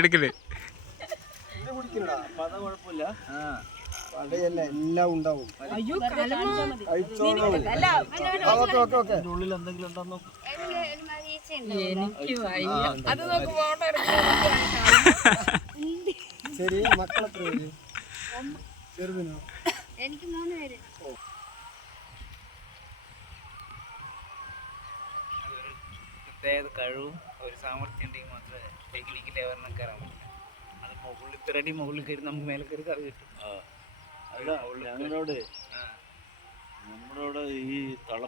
എടുക്കല് എല്ലാം ഉണ്ടാവും. ഉള്ളിൽ എന്തെങ്കിലും ഉണ്ടോ? ശരി, മക്കളെത്ര പേര്? ചെറുതിനോ? എനിക്ക് 3 പേര്. പ്രത്യേക കഴിവും ഒരു സാമർഥ്യം ഉണ്ടെങ്കിൽ മാത്രമേ ടെക്നിക്കൽ ലെവലിന് കയറാൻ പറ്റില്ല. അത് മുകളിൽ ഇത്രടി മുകളിൽ കയറി നമുക്ക് മേലെ കയറി കറി കിട്ടും. ഞങ്ങളോട് ഈ തള